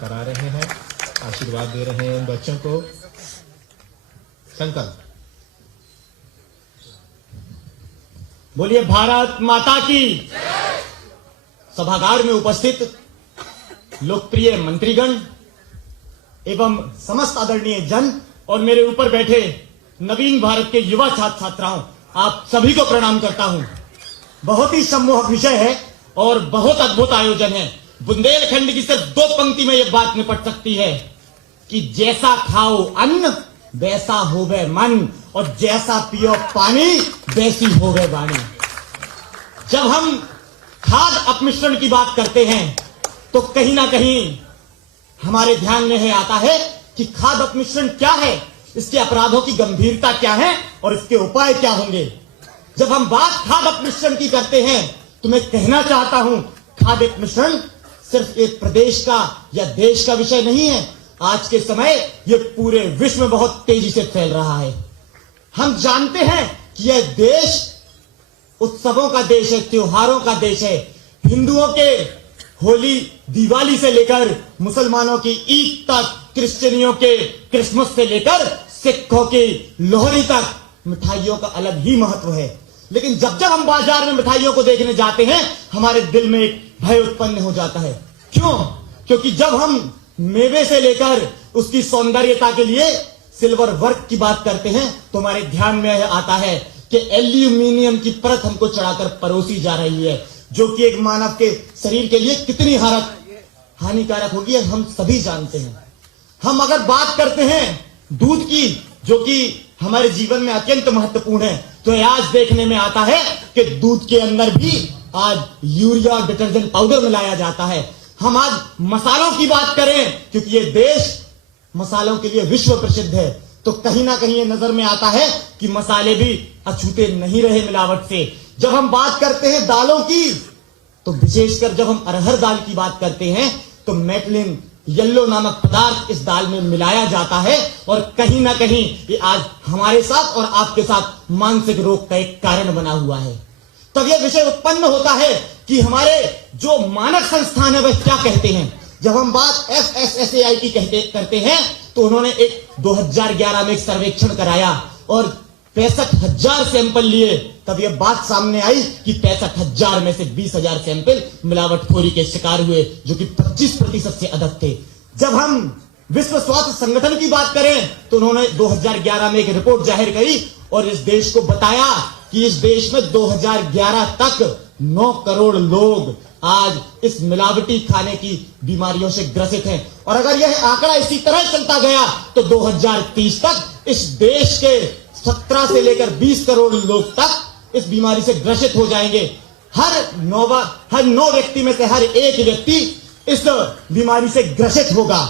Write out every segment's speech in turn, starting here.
करा रहे हैं, आशीर्वाद दे रहे हैं इन बच्चों को। संकल्प। बोलिए भारत माता की। सभागार में उपस्थित लोकप्रिय मंत्रीगण एवं समस्त आदरणीय जन और मेरे ऊपर बैठे नवीन भारत के युवा छात्र छात्राओं, आप सभी को प्रणाम करता हूं। बहुत ही सम्मोहक विषय है और बहुत अद्भुत आयोजन है। बुंदेलखंड की सिर्फ 2 पंक्ति में यह बात निपट सकती है कि जैसा खाओ अन्न वैसा होवे मन, और जैसा पियो पानी वैसी होवे वाणी। जब हम खाद अपमिश्रण की बात करते हैं तो कहीं ना कहीं हमारे ध्यान में है आता है कि खाद अपमिश्रण क्या है, इसके अपराधों की गंभीरता क्या है और इसके उपाय क्या होंगे। जब हम बात खाद अपमिश्रण की करते हैं तो मैं कहना चाहता हूं, खाद अपमिश्रण सिर्फ एक प्रदेश का या देश का विषय नहीं है। आज के समय यह पूरे विश्व में बहुत तेजी से फैल रहा है। हम जानते हैं कि यह देश उत्सवों का देश है, त्योहारों का देश है। हिंदुओं के होली दिवाली से लेकर मुसलमानों की ईद तक, क्रिश्चियनियों के क्रिसमस से लेकर सिखों की लोहड़ी तक मिठाइयों का अलग ही महत्व है। लेकिन जब जब हम बाजार में मिठाइयों को देखने जाते हैं हमारे दिल में एक भय उत्पन्न हो जाता है। क्यों? क्योंकि जब हम मेवे से लेकर उसकी सौंदर्यता के लिए सिल्वर वर्क की बात करते हैं तो हमारे ध्यान में आता है कि एल्यूमिनियम की परत हमको चढ़ाकर परोसी जा रही है, जो कि एक मानव के शरीर के लिए कितनी हानिकारक होगी हम सभी जानते हैं। हम अगर बात करते हैं दूध की, जो कि हमारे जीवन में अत्यंत महत्वपूर्ण है, तो आज देखने में आता है कि दूध के अंदर भी आज यूरिया डिटर्जेंट पाउडर मिलाया जाता है। हम आज मसालों की बात करें, क्योंकि ये देश मसालों के लिए विश्व प्रसिद्ध है, तो कहीं ना कहीं ये नजर में आता है कि मसाले भी अछूते नहीं रहे मिलावट से। जब हम बात करते हैं दालों की, तो विशेषकर जब हम अरहर दाल की बात करते हैं तो मेटलिन येलो नामक पदार्थ इस दाल में मिलाया जाता है, और कहीं ना कहीं ये आज हमारे साथ और आपके साथ मानसिक रोग का एक कारण बना हुआ है। तब यह विषय उत्पन्न होता है कि हमारे जो मानक संस्थान है वह क्या कहते हैं। जब हम बात FSSAI की करते हैं तो उन्होंने एक 2011 में एक सर्वेक्षण कराया और 65,000 सैंपल लिए। तब यह बात सामने आई कि 65,000 में से 20,000 सैंपल मिलावटखोरी के शिकार हुए, जो कि 25% से अधिक थे। जब हम विश्व स्वास्थ्य संगठन की बात करें तो उन्होंने 2011 में एक रिपोर्ट जाहिर करी और इस देश को बताया कि इस देश में 2011 तक 9 करोड़ लोग आज इस मिलावटी खाने की बीमारियों से ग्रसित हैं, और अगर यह आंकड़ा इसी तरह चलता गया तो 2030 तक इस देश के 17 से लेकर 20 करोड़ लोग तक इस बीमारी से ग्रसित हो जाएंगे। हर 9 व्यक्ति में से हर एक व्यक्ति इस बीमारी से ग्रसित होगा।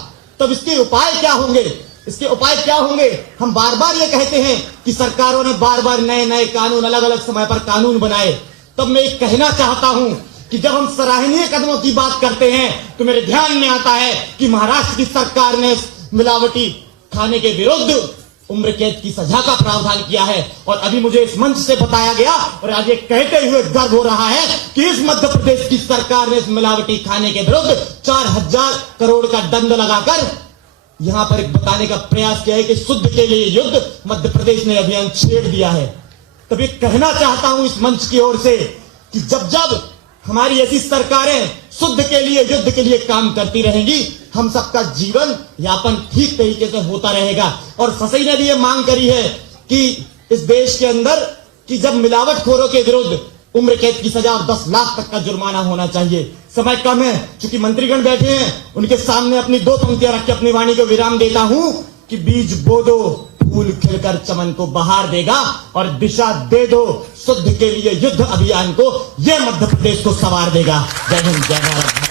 तब इसके उपाय क्या होंगे? इसके उपाय क्या होंगे? हम बार बार ये कहते हैं कि सरकारों ने बार बार नए नए कानून, अलग अलग समय पर कानून बनाए। तब मैं एक कहना चाहता हूं कि जब हम सराहनीय कदमों की बात करते हैं तो मेरे ध्यान में आता है कि महाराष्ट्र की सरकार ने मिलावटी खाने के विरुद्ध उम्र कैद की सजा का प्रावधान किया है, और अभी मुझे इस मंच से बताया गया और आज ये कहते हुए गर्व हो रहा है कि इस मध्य प्रदेश की सरकार ने इस मिलावटी खाने के विरुद्ध 4,000 करोड़ का दंड लगाकर यहां पर एक बताने का प्रयास किया है कि शुद्ध के लिए युद्ध मध्य प्रदेश ने अभियान छेड़ दिया है। तब ये कहना चाहता हूं इस मंच की ओर से कि जब जब हमारी ऐसी सरकारें शुद्ध के लिए, युद्ध के लिए काम करती रहेंगी, हम सबका जीवन यापन ठीक तरीके से होता रहेगा। और फसई ने भी ये मांग करी है कि इस देश के अंदर कि जब मिलावटखोरों के विरुद्ध उम्र कैद की सजा और 10 लाख तक का जुर्माना होना चाहिए। समय कम है, क्योंकि मंत्रीगण बैठे हैं, उनके सामने अपनी 2 पंक्तियां रख के अपनी वाणी को विराम देता हूं कि बीज बो दो, फूल खिलकर चमन को बहार देगा, और दिशा दे दो शुद्ध के लिए युद्ध अभियान को, यह मध्य प्रदेश को संवार देगा। जय हिंद, जय भारत।